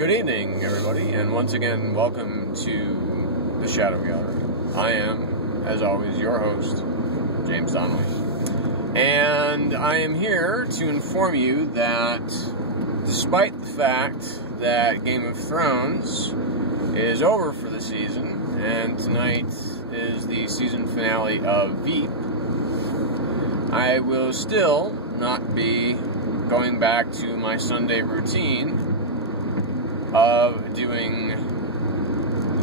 Good evening, everybody, and once again, welcome to the Shadow Gallery. I am, as always, your host, James Donnelly. And I am here to inform you that despite the fact that Game of Thrones is over for the season, and tonight is the season finale of Veep, I will still not be going back to my Sunday routine of doing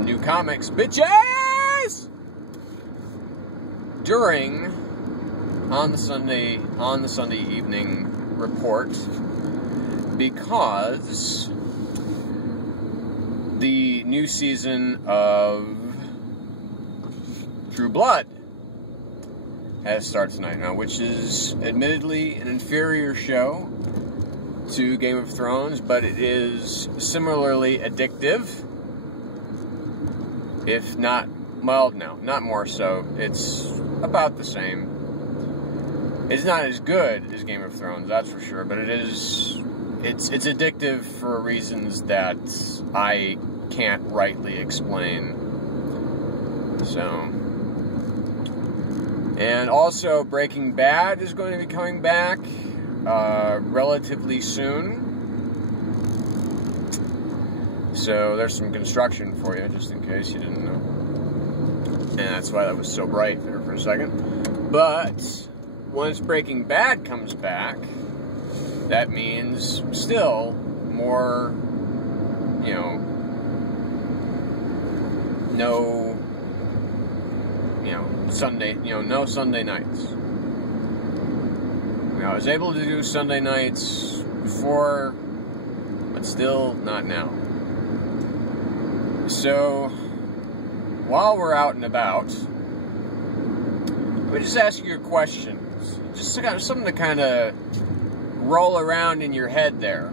new comics, bitches! On the Sunday evening report, because the new season of True Blood has started tonight now, which is admittedly an inferior show to Game of Thrones, but it is similarly addictive, if not, well, no, not more so. It's about the same. It's not as good as Game of Thrones, that's for sure, but it's addictive for reasons that I can't rightly explain. So, and also Breaking Bad is going to be coming back relatively soon. So there's some construction for you, just in case you didn't know. And that's why that was so bright there for a second. But once Breaking Bad comes back, that means still more, no Sunday nights. I was able to do Sunday nights before, but still not now. So, while we're out and about, let me just ask you a question. Just something to kind of roll around in your head there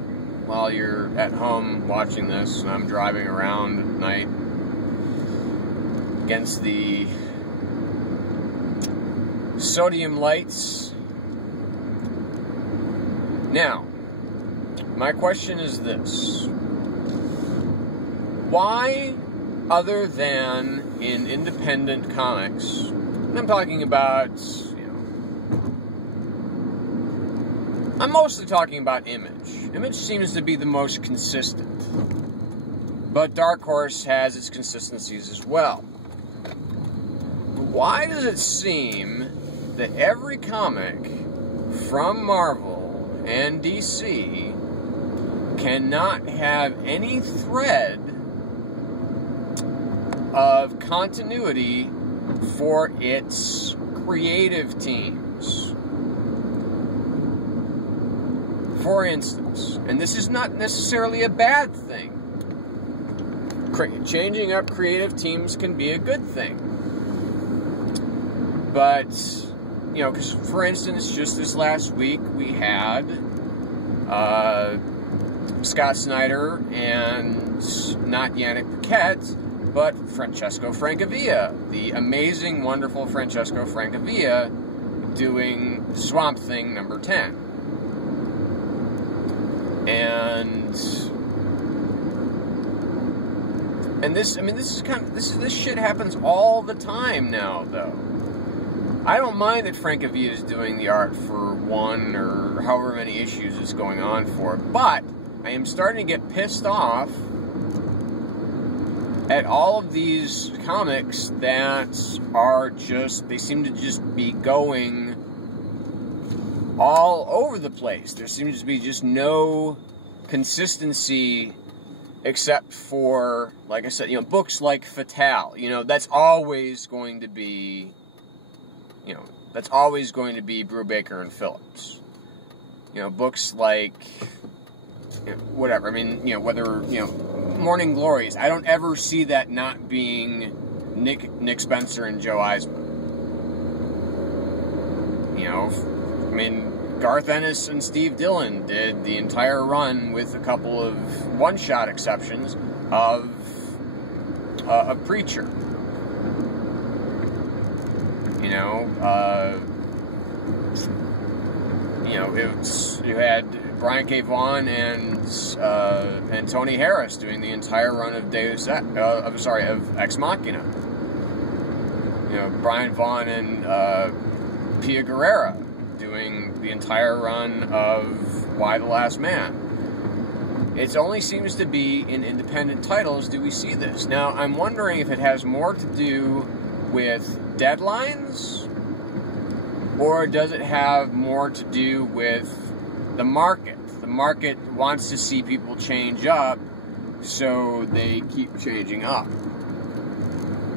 while you're at home watching this and I'm driving around at night against the sodium lights. Now, my question is this. Why, other than in independent comics, and I'm talking about, I'm mostly talking about Image. Image seems to be the most consistent, but Dark Horse has its consistencies as well. Why does it seem that every comic from Marvel and DC cannot have any thread of continuity for its creative teams? For instance, and this is not necessarily a bad thing, changing up creative teams can be a good thing. But, because, for instance, just this last week, we had Scott Snyder and not Yannick Paquette, but Francesco Francavilla, the amazing, wonderful Francesco Francavilla, doing Swamp Thing number 10. And this shit happens all the time now, though. I don't mind that Francavilla is doing the art for one or however many issues it's going on for, but I am starting to get pissed off at all of these comics that are they seem to just be going all over the place. There seems to be just no consistency except for, like I said, books like Fatale. That's always going to be, Brubaker and Phillips. Books like, whatever. Whether, Morning Glories. I don't ever see that not being Nick Spencer and Joe Eisman. Garth Ennis and Steve Dillon did the entire run with a couple of one-shot exceptions of a Preacher. You had Brian K. Vaughan and Tony Harris doing the entire run of of Ex Machina. You know, Brian Vaughan and Pia Guerrera doing the entire run of Y: The Last Man. It only seems to be in independent titles do we see this. Now, I'm wondering if it has more to do with deadlines, or does it have more to do with the market? The market wants to see people change up, so they keep changing up.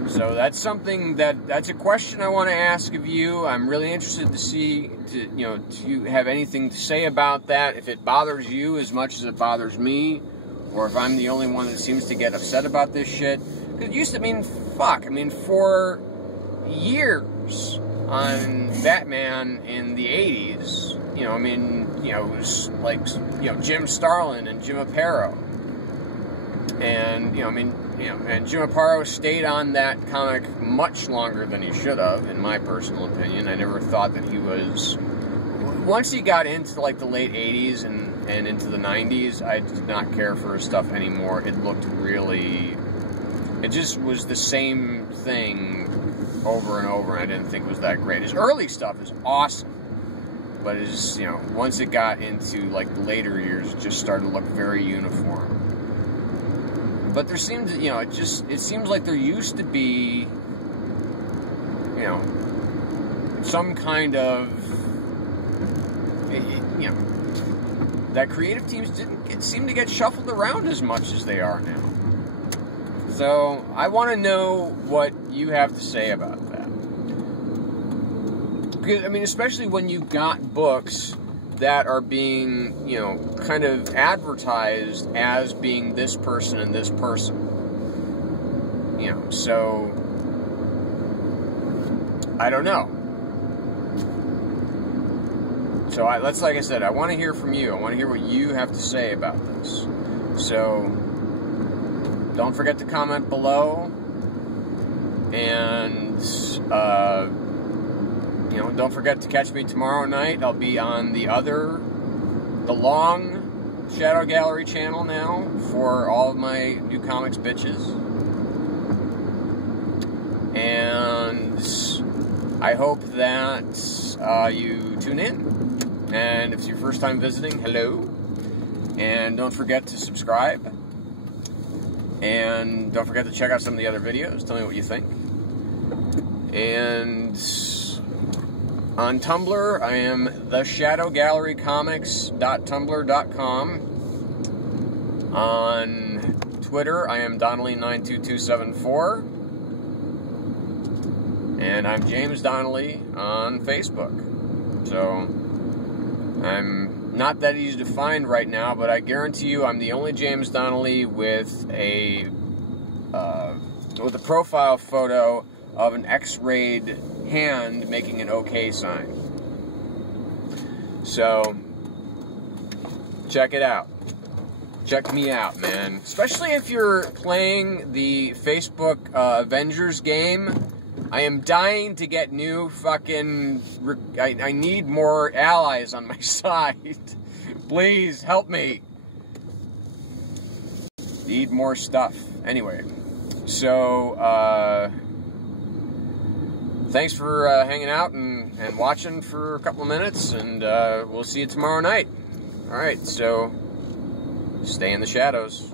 So that's something that's a question I want to ask of you. I'm really interested to have anything to say about that. If it bothers you as much as it bothers me, or if I'm the only one that seems to get upset about this shit. Because it used to for years on Batman in the 80s, it was like, Jim Starlin and Jim Aparo. And, and Jim Aparo stayed on that comic much longer than he should have, in my personal opinion. I never thought that he was... Once he got into, like, the late 80s and into the 90s, I did not care for his stuff anymore. It looked really... It just was the same thing over and over, and I didn't think it was that great. His early stuff is awesome, but it's, once it got into, like, later years, it just started to look very uniform. But there seems, it seems like there used to be, some kind of, that creative teams didn't seem to get shuffled around as much as they are now. So I want to know what you have to say about that. Because, especially when you've got books that are being, kind of advertised as being this person and this person. So, I don't know. So, like I said, I want to hear from you. I want to hear what you have to say about this. So, don't forget to comment below. And, don't forget to catch me tomorrow night. I'll be on the long Shadow Gallery channel now for all of my new comics bitches. And I hope that you tune in. And if it's your first time visiting, hello. And don't forget to subscribe. And don't forget to check out some of the other videos. Tell me what you think. And on Tumblr, I am theshadowgallerycomics.tumblr.com. On Twitter, I am Donnelly92274. And I'm James Donnelly on Facebook. So, I'm not that easy to find right now, but I guarantee you I'm the only James Donnelly with a profile photo of an X-rayed hand making an OK sign. So, check it out. Check me out, man. Especially if you're playing the Facebook Avengers game. I am dying to get new fucking... I need more allies on my side. Please, help me. Need more stuff. Anyway, so, thanks for hanging out and watching for a couple of minutes, and we'll see you tomorrow night. Alright, so stay in the shadows.